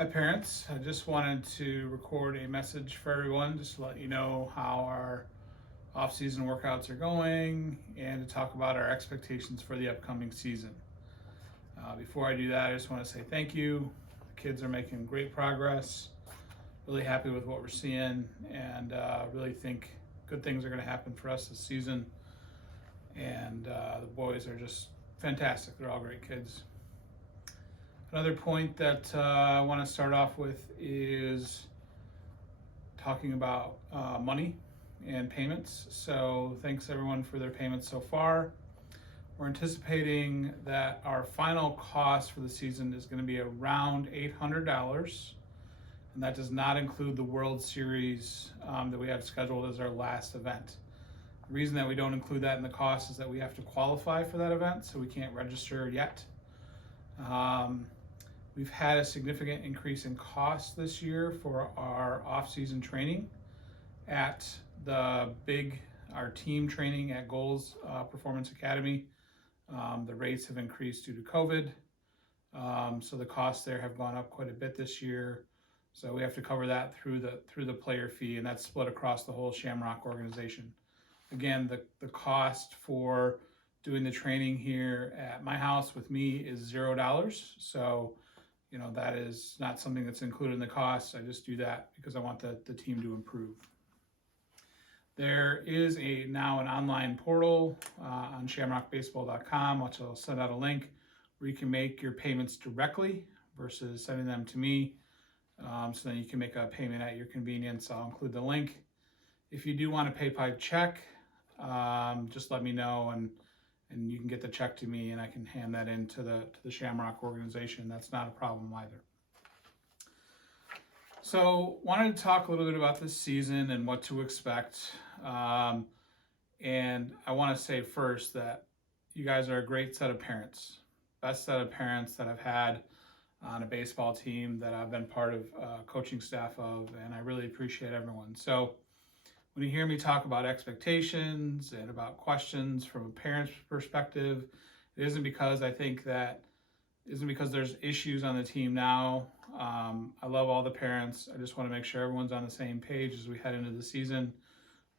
Hi parents, I just wanted to record a message for everyone just to let you know how our off-season workouts are going and to talk about our expectations for the upcoming season. Before I do that, I just want to say thank you. The kids are making great progress. Really happy with what we're seeing and really think good things are going to happen for us this season. And the boys are just fantastic. They're all great kids. Another point that I want to start off with is talking about money and payments. So thanks everyone for their payments so far. We're anticipating that our final cost for the season is going to be around $800, and that does not include the World Series that we have scheduled as our last event. The reason that we don't include that in the cost is that we have to qualify for that event, so we can't register yet. We've had a significant increase in cost this year for our off-season training at our team training at Goals Performance Academy. The rates have increased due to COVID, so the costs there have gone up quite a bit this year. So we have to cover that through the player fee, and that's split across the whole Shamrock organization. Again, the cost for doing the training here at my house with me is $0. So that is not something that's included in the cost. I just do that because I want the team to improve. There is now an online portal on shamrockbaseball.com, which I'll send out a link where you can make your payments directly versus sending them to me. So then you can make a payment at your convenience. I'll include the link. If you do want to pay by check, just let me know and you can get the check to me and I can hand that in to the Shamrock organization. That's not a problem either. So wanted to talk a little bit about this season and what to expect. And I want to say first that you guys are a great set of parents. Best set of parents that I've had on a baseball team that I've been part of coaching staff of, and I really appreciate everyone. So when you hear me talk about expectations and about questions from a parent's perspective, it isn't because there's issues on the team now. I love all the parents. I just want to make sure everyone's on the same page as we head into the season,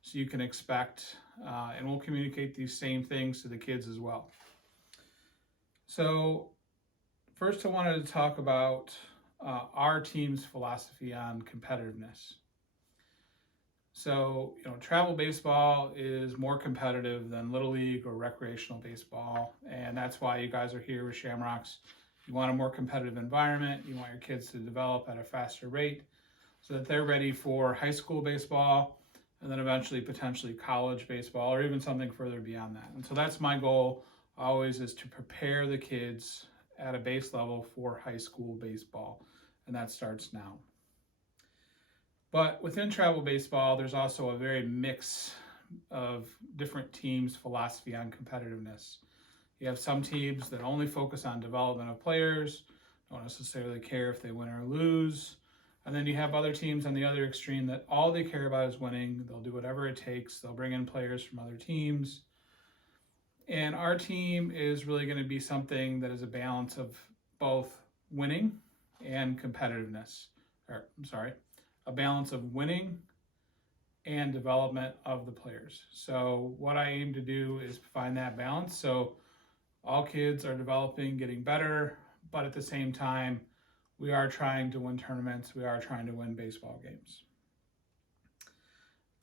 so you can expect, and we'll communicate these same things to the kids as well. So first I wanted to talk about our team's philosophy on competitiveness. So, travel baseball is more competitive than Little League or recreational baseball, and that's why you guys are here with Shamrocks. You want a more competitive environment. You want your kids to develop at a faster rate so that they're ready for high school baseball and then eventually potentially college baseball or even something further beyond that. And so that's my goal always, is to prepare the kids at a base level for high school baseball, and that starts now. But within travel baseball, there's also a very mix of different teams' philosophy on competitiveness. You have some teams that only focus on development of players, don't necessarily care if they win or lose. And then you have other teams on the other extreme that all they care about is winning. They'll do whatever it takes. They'll bring in players from other teams. And our team is really going to be something that is a balance of both winning and competitiveness. A balance of winning and development of the players. So what I aim to do is find that balance. So all kids are developing, getting better, but at the same time, we are trying to win tournaments. We are trying to win baseball games.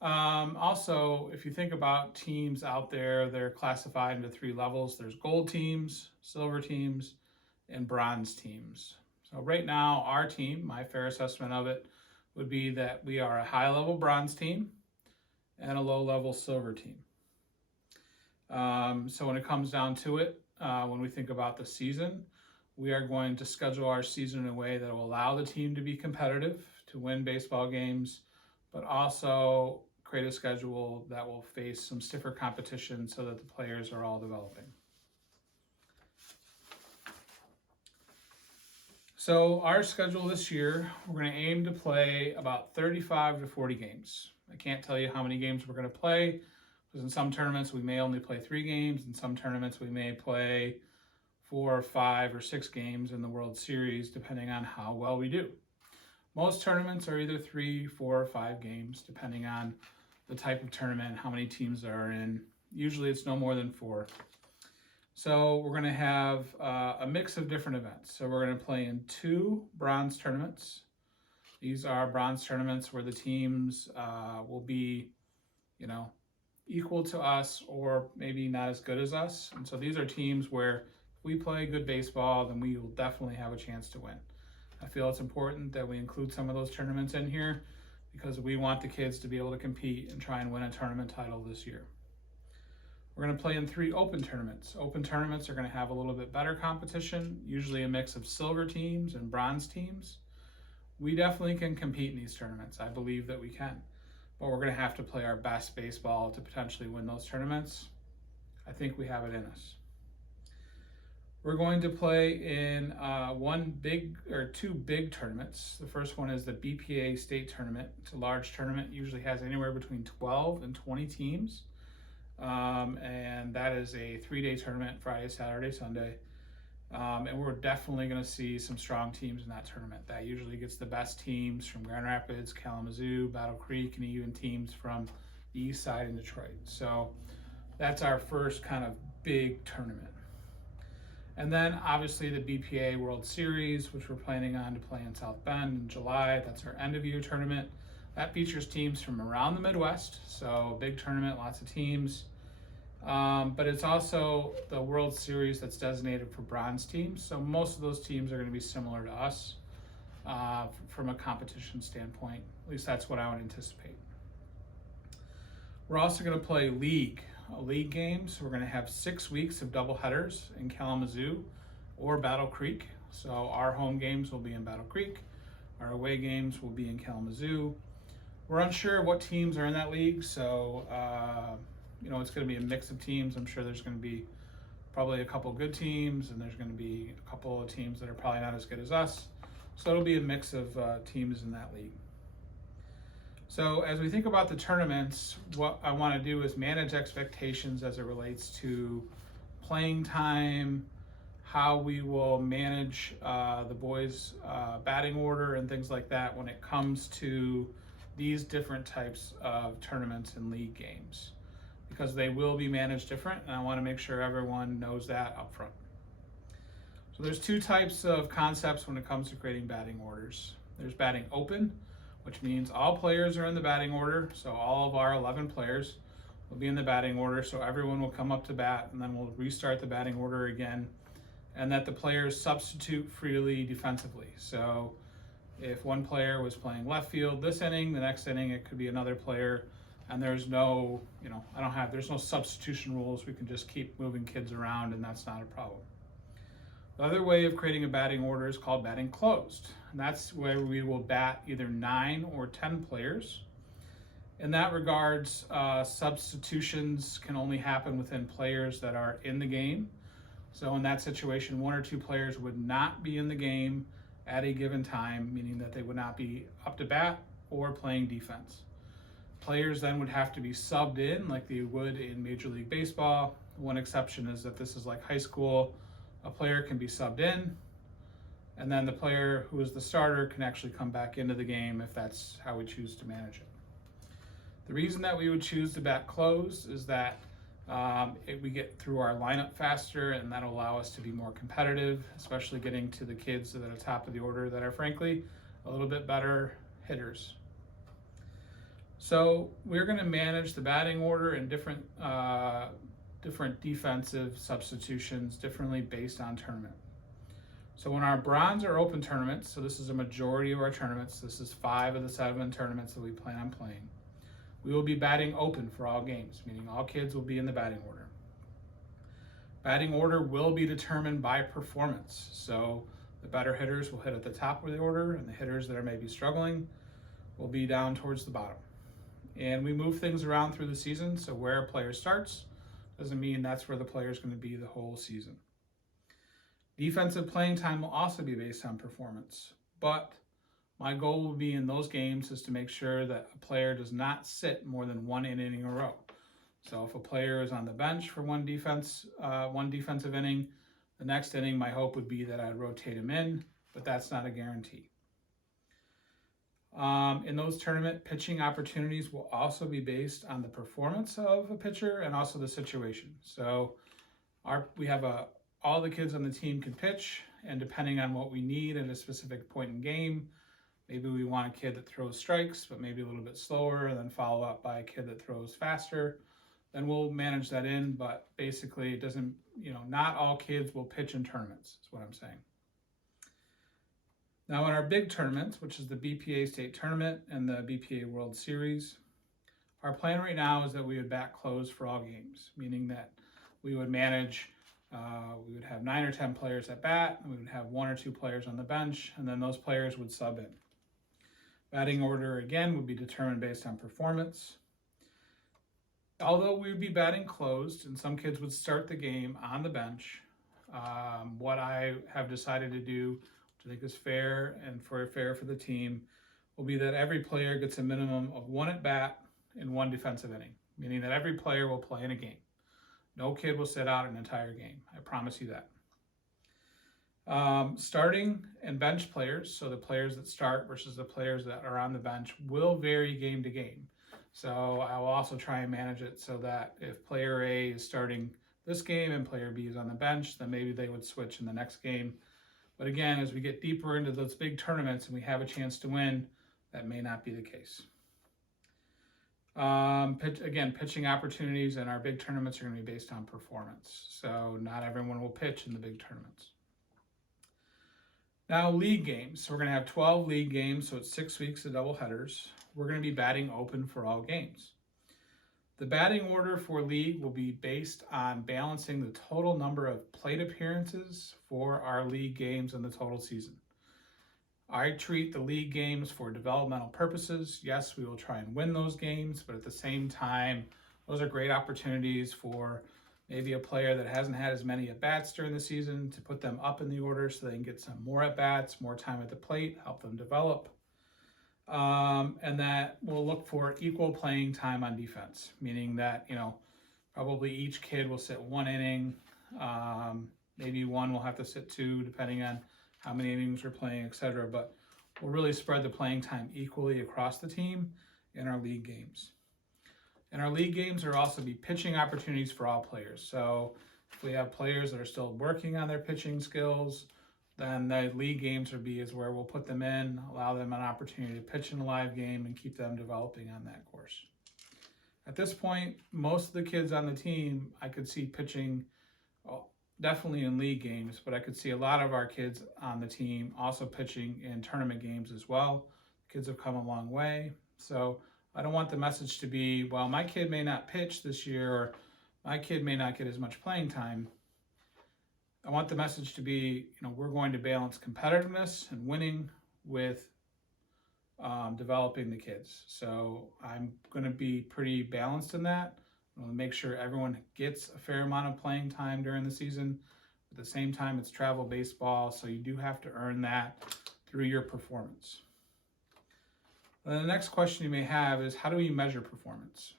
Also, if you think about teams out there, they're classified into 3 levels. There's gold teams, silver teams, and bronze teams. So right now, our team, my fair assessment of it, would be that we are a high-level bronze team and a low-level silver team. So when it comes down to it, when we think about the season, we are going to schedule our season in a way that will allow the team to be competitive, to win baseball games, but also create a schedule that will face some stiffer competition so that the players are all developing. So our schedule this year, we're going to aim to play about 35 to 40 games. I can't tell you how many games we're going to play, because in some tournaments we may only play 3 games. In some tournaments we may play 4, 5, or 6 games in the World Series, depending on how well we do. Most tournaments are either 3, 4, or 5 games, depending on the type of tournament, how many teams there are in. Usually it's no more than 4. So we're going to have a mix of different events. So we're going to play in 2 bronze tournaments. These are bronze tournaments where the teams will be, equal to us or maybe not as good as us. And so these are teams where if we play good baseball, then we will definitely have a chance to win. I feel it's important that we include some of those tournaments in here because we want the kids to be able to compete and try and win a tournament title this year. We're going to play in 3 open tournaments. Open tournaments are going to have a little bit better competition, usually a mix of silver teams and bronze teams. We definitely can compete in these tournaments. I believe that we can. But we're going to have to play our best baseball to potentially win those tournaments. I think we have it in us. We're going to play in 2 big tournaments. The first one is the BPA state tournament. It's a large tournament, usually has anywhere between 12 and 20 teams. And that is a 3-day tournament, Friday, Saturday, Sunday. And we're definitely going to see some strong teams in that tournament. That usually gets the best teams from Grand Rapids, Kalamazoo, Battle Creek, and even teams from the east side in Detroit. So that's our first kind of big tournament. And then obviously the BPA World Series, which we're planning on to play in South Bend in July. That's our end of year tournament. That features teams from around the Midwest. So big tournament, lots of teams. But it's also the World Series that's designated for bronze teams. So most of those teams are going to be similar to us from a competition standpoint. At least that's what I would anticipate. We're also going to play league games. We're going to have 6 weeks of doubleheaders in Kalamazoo or Battle Creek. So our home games will be in Battle Creek. Our away games will be in Kalamazoo. We're unsure of what teams are in that league, so it's going to be a mix of teams. I'm sure there's going to be probably a couple good teams, and there's going to be a couple of teams that are probably not as good as us. So it'll be a mix of teams in that league. So as we think about the tournaments, what I want to do is manage expectations as it relates to playing time, how we will manage the boys' batting order and things like that when it comes to these different types of tournaments and league games, because they will be managed different, and I want to make sure everyone knows that up front. So there's 2 types of concepts when it comes to creating batting orders. There's batting open, which means all players are in the batting order. So all of our 11 players will be in the batting order. So everyone will come up to bat, and then we'll restart the batting order again, and that the players substitute freely defensively. So if one player was playing left field this inning, the next inning it could be another player, and there's no, there's no substitution rules. We can just keep moving kids around, and that's not a problem. The other way of creating a batting order is called batting closed. And that's where we will bat either 9 or 10 players. In that regards, substitutions can only happen within players that are in the game. So in that situation, 1 or 2 players would not be in the game at a given time, meaning that they would not be up to bat or playing defense. Players then would have to be subbed in like they would in Major League Baseball. One exception is that this is like high school. A player can be subbed in, and then the player who is the starter can actually come back into the game if that's how we choose to manage it. The reason that we would choose to bat closed is that we get through our lineup faster, and that'll allow us to be more competitive, especially getting to the kids that are at the top of the order that are frankly a little bit better hitters. So we're going to manage the batting order in different defensive substitutions differently based on tournament. So when our bronze or open tournaments, so this is a majority of our tournaments, this is 5 of the 7 tournaments that we plan on playing, we will be batting open for all games, meaning all kids will be in the batting order. Batting order will be determined by performance. So the better hitters will hit at the top of the order, and the hitters that are maybe struggling will be down towards the bottom. And we move things around through the season, so where a player starts doesn't mean that's where the player is going to be the whole season. Defensive playing time will also be based on performance, but my goal will be in those games is to make sure that a player does not sit more than 1 inning in a row. So if a player is on the bench for one defensive inning, the next inning my hope would be that I'd rotate him in, but that's not a guarantee. In those tournament, pitching opportunities will also be based on the performance of a pitcher and also the situation. So we have all the kids on the team can pitch, and depending on what we need at a specific point in game, maybe we want a kid that throws strikes, but maybe a little bit slower, and then follow up by a kid that throws faster. Then we'll manage that in, but basically it doesn't, not all kids will pitch in tournaments, is what I'm saying. Now in our big tournaments, which is the BPA State Tournament and the BPA World Series, our plan right now is that we would bat close for all games, meaning that we would manage, we would have 9 or 10 players at bat, and we would have 1 or 2 players on the bench, and then those players would sub in. Batting order, again, would be determined based on performance. Although we would be batting closed, and some kids would start the game on the bench, what I have decided to do, which I think is fair and fair for the team, will be that every player gets a minimum of 1 at bat and 1 defensive inning, meaning that every player will play in a game. No kid will sit out an entire game. I promise you that. Starting and bench players, so the players that start versus the players that are on the bench, will vary game to game. So I will also try and manage it so that if player A is starting this game and player B is on the bench, then maybe they would switch in the next game. But again, as we get deeper into those big tournaments and we have a chance to win, that may not be the case. Pitching opportunities in our big tournaments are going to be based on performance. So not everyone will pitch in the big tournaments. Now, league games. So we're going to have 12 league games, so it's 6 weeks of double headers. We're going to be batting open for all games. The batting order for league will be based on balancing the total number of plate appearances for our league games in the total season. I treat the league games for developmental purposes. Yes, we will try and win those games, but at the same time, those are great opportunities for maybe a player that hasn't had as many at-bats during the season to put them up in the order so they can get some more at-bats, more time at the plate, help them develop. And that we'll look for equal playing time on defense, meaning that, probably each kid will sit 1 inning. Maybe one will have to sit 2, depending on how many innings we're playing, etc. But we'll really spread the playing time equally across the team in our league games. And our league games will also be pitching opportunities for all players. So if we have players that are still working on their pitching skills, then the league games is where we'll put them in, allow them an opportunity to pitch in a live game and keep them developing on that course. At this point, most of the kids on the team, I could see pitching definitely in league games, but I could see a lot of our kids on the team also pitching in tournament games as well. Kids have come a long way. So I don't want the message to be, well, my kid may not pitch this year, or my kid may not get as much playing time. I want the message to be, we're going to balance competitiveness and winning with developing the kids. So I'm going to be pretty balanced in that. I'm going to make sure everyone gets a fair amount of playing time during the season. At the same time, it's travel baseball, so you do have to earn that through your performance. And the next question you may have is, how do we measure performance?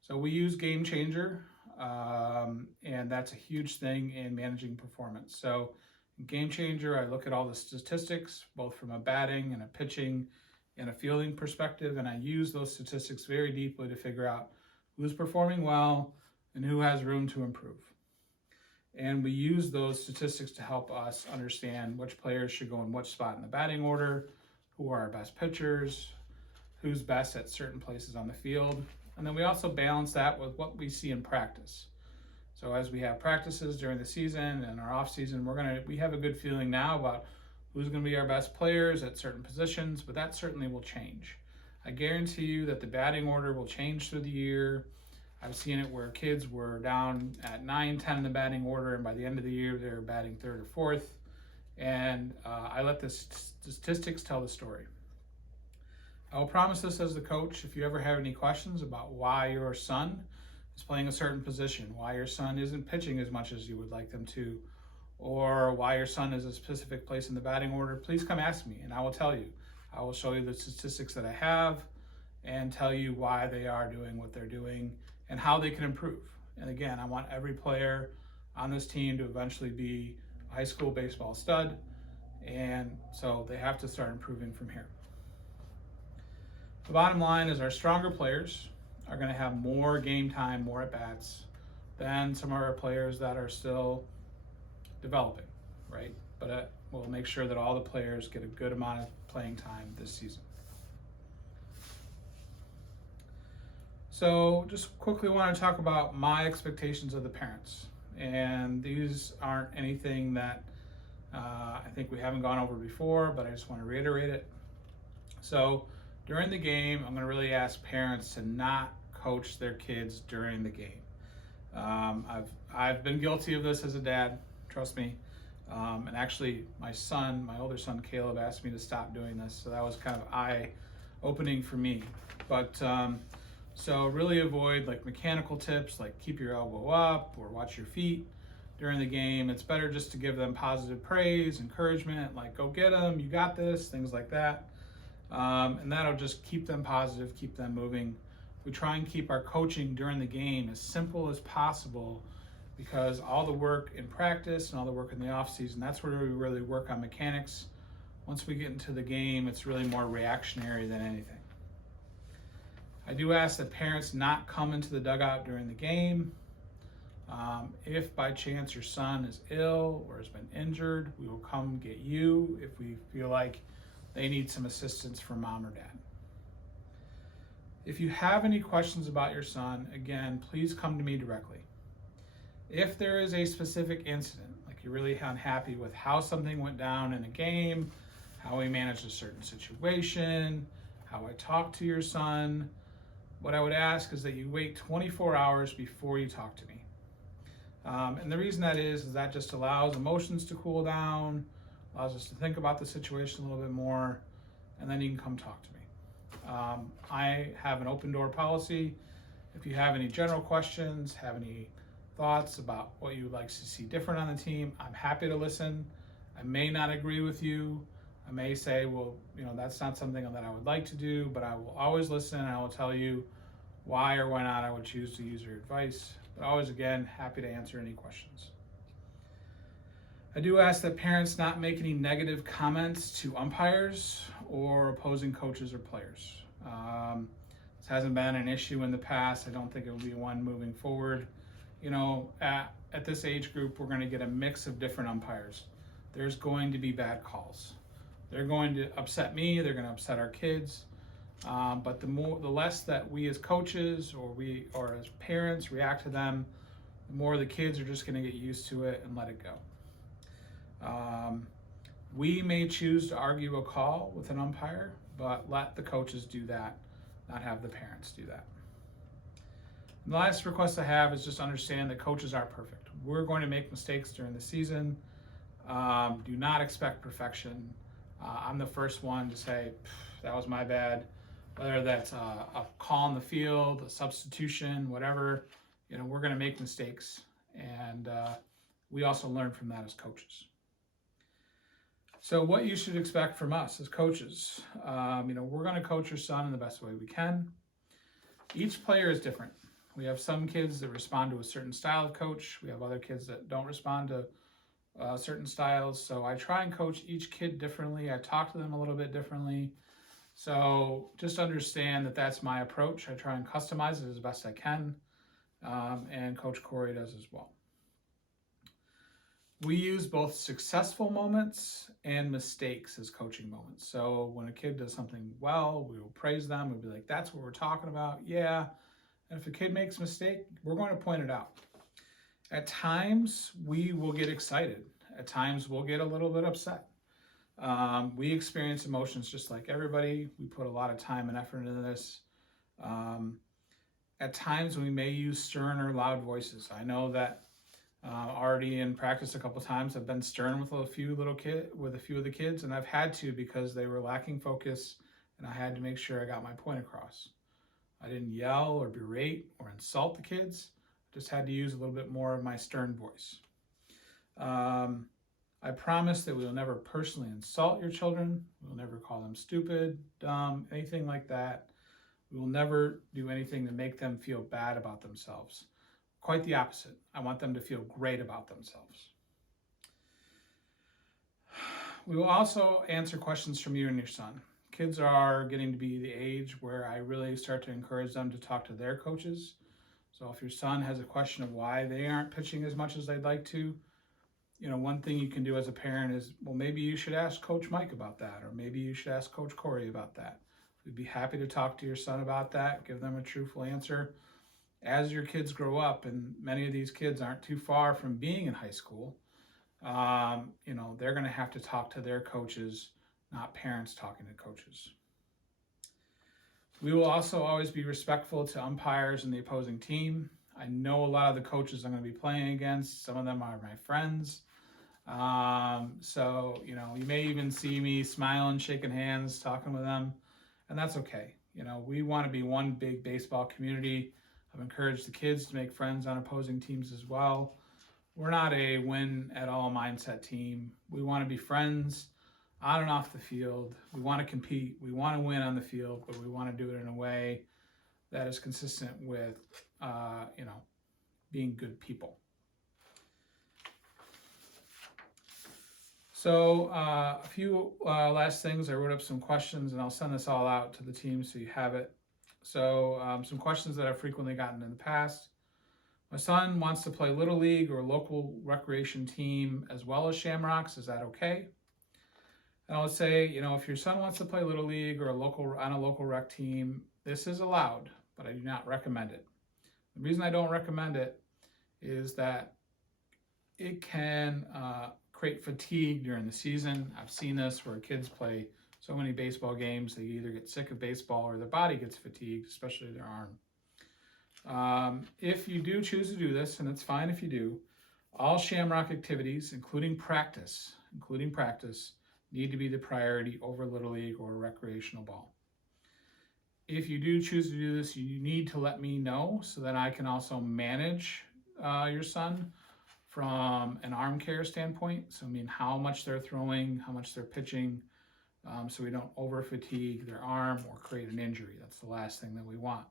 So we use Game Changer, and that's a huge thing in managing performance. So in Game Changer, I look at all the statistics, both from a batting and a pitching and a fielding perspective, and I use those statistics very deeply to figure out who's performing well and who has room to improve. And we use those statistics to help us understand which players should go in which spot in the batting order, who are our best pitchers, who's best at certain places on the field. And then we also balance that with what we see in practice. So as we have practices during the season and our off season, we have a good feeling now about who's going to be our best players at certain positions, but that certainly will change. I guarantee you that the batting order will change through the year. I've seen it where kids were down at 9, 10 in the batting order, and by the end of the year, they're batting 3rd or 4th. And I let the statistics tell the story. I will promise this as the coach. If you ever have any questions about why your son is playing a certain position, why your son isn't pitching as much as you would like them to, or why your son is a specific place in the batting order, please come ask me and I will tell you. I will show you the statistics that I have and tell you why they are doing what they're doing and how they can improve. And again, I want every player on this team to eventually be high school baseball stud, and so they have to start improving from here. The bottom line is our stronger players are going to have more game time, more at-bats than some of our players that are still developing, right? But we'll make sure that all the players get a good amount of playing time this season. So just quickly want to talk about my expectations of the parents. And these aren't anything that I think we haven't gone over before, but I just want to reiterate it. So during the game, I'm going to really ask parents to not coach their kids during the game. I've been guilty of this as a dad, trust me. And actually, my older son, Caleb, asked me to stop doing this. So that was kind of eye-opening for me. But so really avoid like mechanical tips, like keep your elbow up or watch your feet during the game. It's better just to give them positive praise, encouragement, like go get them, you got this, things like that. And that'll just keep them positive, keep them moving. We try and keep our coaching during the game as simple as possible, because all the work in practice and all the work in the off season, that's where we really work on mechanics. Once we get into the game, it's really more reactionary than anything. I do ask that parents not come into the dugout during the game. If by chance your son is ill or has been injured, we will come get you if we feel like they need some assistance from mom or dad. If you have any questions about your son, again, please come to me directly. If there is a specific incident, like you're really unhappy with how something went down in a game, how we managed a certain situation, how I talked to your son, what I would ask is that you wait 24 hours before you talk to me. And the reason that is that just allows emotions to cool down, allows us to think about the situation a little bit more, and then you can come talk to me. I have an open door policy. If you have any general questions, have any thoughts about what you would like to see different on the team, I'm happy to listen. I may not agree with you. I may say, well, that's not something that I would like to do, but I will always listen and I will tell you why or why not I would choose to use your advice. But always, again, happy to answer any questions. I do ask that parents not make any negative comments to umpires or opposing coaches or players. This hasn't been an issue in the past. I don't think it will be one moving forward. At this age group, we're going to get a mix of different umpires. There's going to be bad calls. They're going to upset me. They're going to upset our kids. But the less that we as coaches or as parents react to them, the more the kids are just going to get used to it and let it go. We may choose to argue a call with an umpire, but let the coaches do that, not have the parents do that. And the last request I have is just understand that coaches aren't perfect. We're going to make mistakes during the season. Do not expect perfection. I'm the first one to say, that was my bad. Whether that's a call on the field, a substitution, whatever, we're going to make mistakes. And we also learn from that as coaches. So what you should expect from us as coaches, we're going to coach your son in the best way we can. Each player is different. We have some kids that respond to a certain style of coach. We have other kids that don't respond to certain styles. So I try and coach each kid differently. I talk to them a little bit differently. So just understand that that's my approach. I try and customize it as best I can. And Coach Corey does as well. We use both successful moments and mistakes as coaching moments. So when a kid does something well, we will praise them. We'll be like, that's what we're talking about. Yeah. And if a kid makes a mistake, we're going to point it out. At times, we will get excited. At times, we'll get a little bit upset. We experience emotions just like everybody. We put a lot of time and effort into this. At times, we may use stern or loud voices. I know that already in practice a couple times, I've been stern with a few of the kids, and I've had to because they were lacking focus, and I had to make sure I got my point across. I didn't yell or berate or insult the kids. I just had to use a little bit more of my stern voice. I promise that we will never personally insult your children. We will never call them stupid, dumb, anything like that. We will never do anything to make them feel bad about themselves. Quite the opposite. I want them to feel great about themselves. We will also answer questions from you and your son. kids are getting to be the age where I really start to encourage them to talk to their coaches. So if your son has a question of why they aren't pitching as much as they'd like to, one thing you can do as a parent is, well, maybe you should ask Coach Mike about that, or maybe you should ask Coach Corey about that. We'd be happy to talk to your son about that, give them a truthful answer. As your kids grow up, and many of these kids aren't too far from being in high school, they're going to have to talk to their coaches, not parents talking to coaches. We will also always be respectful to umpires and the opposing team. I know a lot of the coaches I'm going to be playing against. Some of them are my friends. So you may even see me smiling, shaking hands, talking with them, and that's okay. We want to be one big baseball community. I've encouraged the kids to make friends on opposing teams as well. We're not a win-at-all mindset team. We want to be friends on and off the field. We want to compete. We want to win on the field, but we want to do it in a way that is consistent with, being good people. So a few last things. I wrote up some questions, and I'll send this all out to the team so you have it. So some questions that I've frequently gotten in the past. My son wants to play Little League or local recreation team as well as Shamrocks. Is that okay? And I would say, if your son wants to play Little League or on a local rec team, this is allowed, but I do not recommend it. The reason I don't recommend it is that it can create fatigue during the season. I've seen this where kids play so many baseball games, they either get sick of baseball or their body gets fatigued, especially their arm. If you do choose to do this, and it's fine if you do, all Shamrock activities, including practice, need to be the priority over Little League or recreational ball. If you do choose to do this, you need to let me know so that I can also manage your son from an arm care standpoint. So how much they're throwing, how much they're pitching, so we don't over fatigue their arm or create an injury. That's the last thing that we want.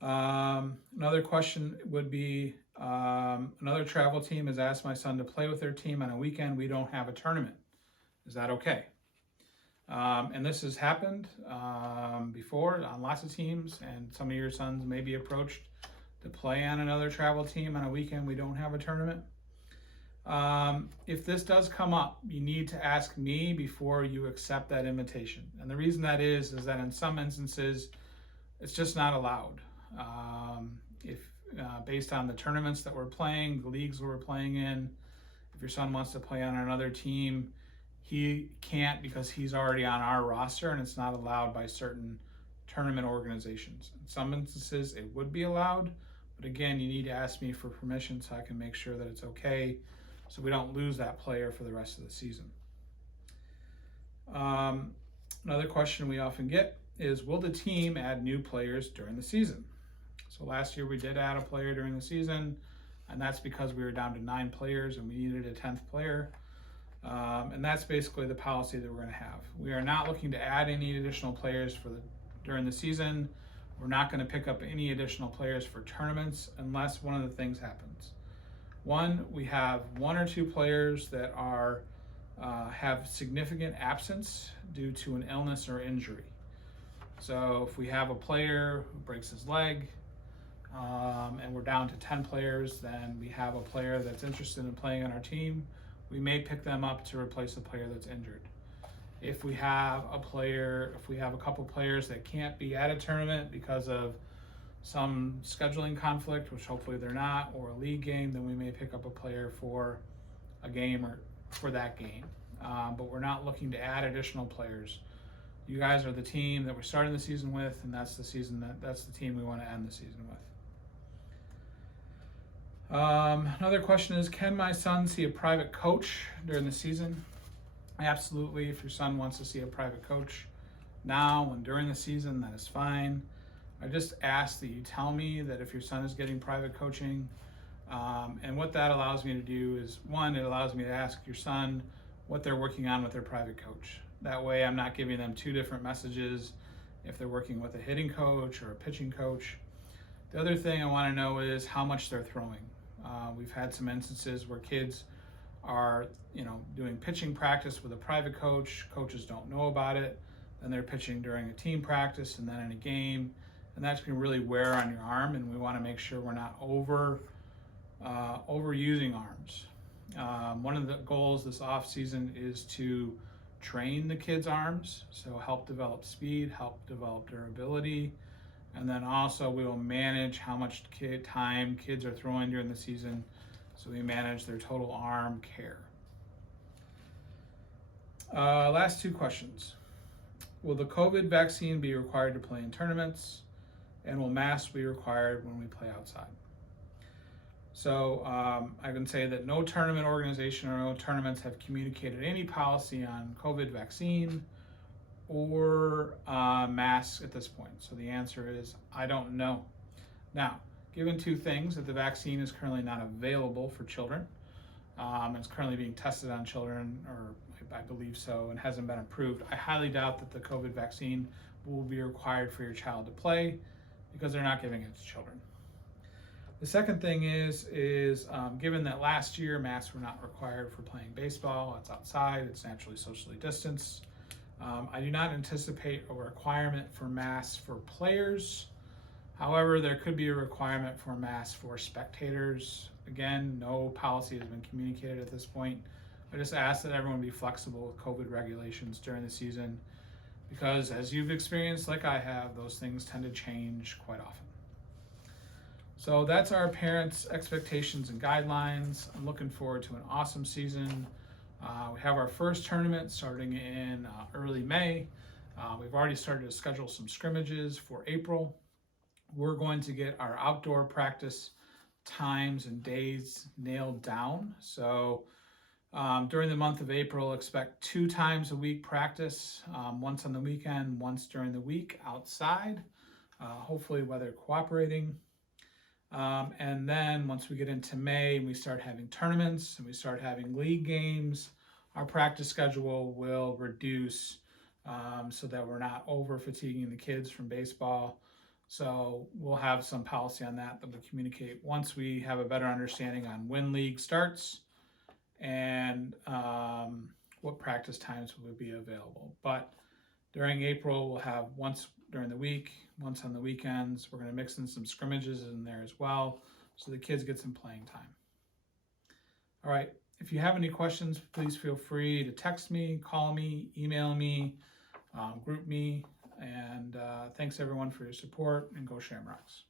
Another question would be, another travel team has asked my son to play with their team on a weekend. We don't have a tournament. Is that okay? And this has happened before on lots of teams, and some of your sons may be approached to play on another travel team on a weekend. We don't have a tournament. If this does come up, you need to ask me before you accept that invitation. And the reason that is that in some instances, it's just not allowed. Based on the tournaments that we're playing, the leagues we're playing in, if your son wants to play on another team, he can't because he's already on our roster, and it's not allowed by certain tournament organizations. In some instances, it would be allowed, but again, you need to ask me for permission so I can make sure that it's okay, so we don't lose that player for the rest of the season. Another question we often get is, will the team add new players during the season? So last year we did add a player during the season, and that's because we were down to 9 players and we needed a 10th player. And that's basically the policy that we're going to have. We are not looking to add any additional players during the season. We're not going to pick up any additional players for tournaments unless one of the things happens. One, we have 1 or 2 players that have significant absence due to an illness or injury. So if we have a player who breaks his leg, and we're down to 10 players, then we have a player that's interested in playing on our team, we may pick them up to replace a player that's injured. If we have a couple players that can't be at a tournament because of some scheduling conflict, which hopefully they're not, or a league game, then we may pick up a player for a game or for that game. But we're not looking to add additional players. You guys are the team that we're starting the season with, and that's the team we want to end the season with. Another question is, can my son see a private coach during the season? Absolutely. If your son wants to see a private coach now and during the season, that is fine. I just ask that you tell me that if your son is getting private coaching, and what that allows me to do is, one, it allows me to ask your son what they're working on with their private coach. That way I'm not giving them 2 different messages if they're working with a hitting coach or a pitching coach. The other thing I want to know is how much they're throwing. We've had some instances where kids are, doing pitching practice with a private coach. Coaches don't know about it. Then they're pitching during a team practice and then in a game. And that's going to really wear on your arm, and we want to make sure we're not overusing arms. One of the goals this off season is to train the kids' arms, so help develop speed, help develop durability, and then also we will manage how much time kids are throwing during the season, so we manage their total arm care. Last two questions. Will the COVID vaccine be required to play in tournaments? And will masks be required when we play outside? So I can say that no tournament organization or no tournaments have communicated any policy on COVID vaccine or masks at this point. So the answer is, I don't know. Now, given two things, that the vaccine is currently not available for children. It's currently being tested on children, or I believe so, and hasn't been approved. I highly doubt that the COVID vaccine will be required for your child to play because they're not giving it to children. The second thing is given that last year masks were not required for playing baseball, it's outside, it's naturally socially distanced. I do not anticipate a requirement for masks for players. However, there could be a requirement for masks for spectators. Again, no policy has been communicated at this point. I just ask that everyone be flexible with COVID regulations during the season, because as you've experienced, like I have, those things tend to change quite often. So that's our parents' expectations and guidelines. I'm looking forward to an awesome season. We have our first tournament starting in early May. We've already started to schedule some scrimmages for April. We're going to get our outdoor practice times and days nailed down. So during the month of April, expect 2 times a week practice, once on the weekend, once during the week outside, hopefully weather cooperating. And then once we get into May and we start having tournaments and we start having league games, our practice schedule will reduce so that we're not over fatiguing the kids from baseball. So we'll have some policy on that we communicate once we have a better understanding on when league starts and what practice times will be available. But during April, we'll have once during the week, once on the weekends. We're going to mix in some scrimmages in there as well, so the kids get some playing time. All right, if you have any questions, please feel free to text me, call me, email me, group me, and thanks everyone for your support, and go Shamrocks.